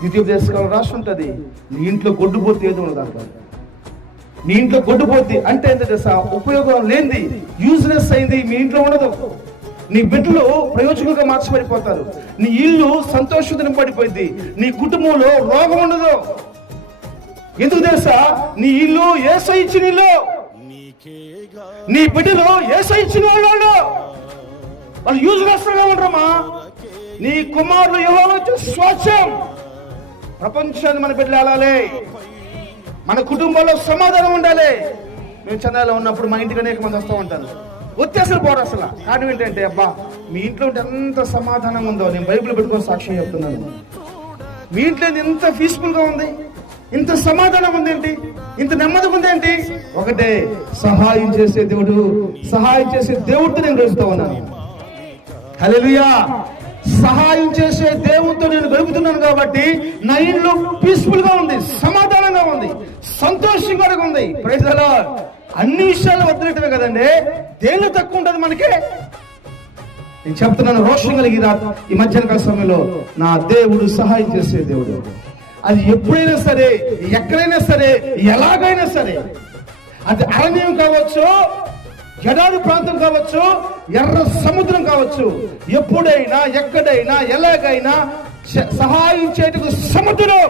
ద్వితీయోపదేశకాండం రాసి ఉంటుంది, నీ ఇంట్లో గొడ్డుపోతే ఏదో ఉండదు అంటారు. నీ ఇంట్లో గొడ్డుపోతే అంటే ఏంటంటే ఉపయోగం లేనిది, యూజ్లెస్ అయింది మీ ఇంట్లో ఉండదు. నీ బిడ్డలు ప్రయోజకులుగా మార్చబడిపోతారు. నీ ఇల్లు సంతోషంతో పడిపోయింది. నీ కుటుంబంలో రోగం ఉండదు. ఎందుకు తెలుసా? నీ ఇల్లు యేసు ఇచ్చిన ఇల్లు. నీ బిడ్డలు యేసు ఇచ్చిన వాళ్ళు యూజ్లెస్ గా ఉండరమ్మా. నీ కుమారులు యెహోవా స్వాస్థ్యం. ప్రపంచాన్ని మన బిడ్డలు వెళ్ళాలి. మన కుటుంబంలో సమాధానం ఉండాలి. మేము చెన్నైలో ఉన్నప్పుడు మా ఇంటికి అనేక మంది వస్తూ ఉంటాను. వ్యత్యాసాలు పోరు అసలు. కానీ ఏంటంటే, అబ్బా మీ ఇంట్లో ఉంటే ఎంత సమాధానం ఉందో, నేను బైబిల్ పెట్టుకొని సాక్ష్యం చెప్తున్నాను. మీ ఇంట్లో ఎంత పీస్ఫుల్ గా ఉంది, ఇంత సమాధానం ఉందేంటి, ఇంత నెమ్మదిగా ఉందేంటి? ఒకటే, సహాయం చేసే దేవుడు. సహాయం చేసే దేవుడితో నేను గడుపుతా ఉన్నాను. హల్లెలూయా. సహాయం చేసే దేవుడితో నేను గడుపుతున్నాను కాబట్టి నా ఇల్లు పీస్ఫుల్ గా ఉంది, సమాధానంగా ఉంది, సంతోషంగా ఉంది. Praise the lord. అన్ని విషయాలు వదిలేటవే కదండి, దేనిలో తక్కువ ఉంటుంది మనకే? నేను చెప్తున్నాను, రోషం కలిగి ఈ మధ్యాహ్న సమయంలో నా దేవుడు సహాయం చేసే దేవుడు. అది ఎప్పుడైనా సరే, ఎక్కడైనా సరే, ఎలాగైనా సరే, అది అరణ్యం కావచ్చు, ఎడారి ప్రాంతం కావచ్చు, ఎర్ర సముద్రం కావచ్చు, ఎప్పుడైనా ఎక్కడైనా ఎలాగైనా సహాయం చేయటకు సముద్రం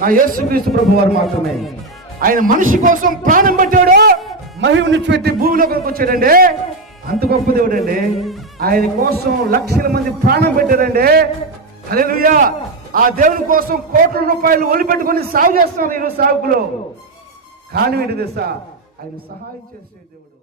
నా యేసుక్రీస్తు ప్రభు వారు మాత్రమే. ఆయన మనిషి కోసం ప్రాణం పెట్టాడు, మహిమను పెట్టి భూమిలోకి వచ్చాడండి. అంత గొప్ప దేవుడు అండి. ఆయన కోసం లక్షల మంది ప్రాణం పెట్టారండి. హల్లెలూయా. ఆ దేవుని కోసం కోట్ల రూపాయలు ఒలిపెట్టుకొని సాగు చేస్తున్నారు ఈరోజు సాగులో. కానీ ఏంటి తెలుసా? ఆయన సహాయం చేసే దేవుడు.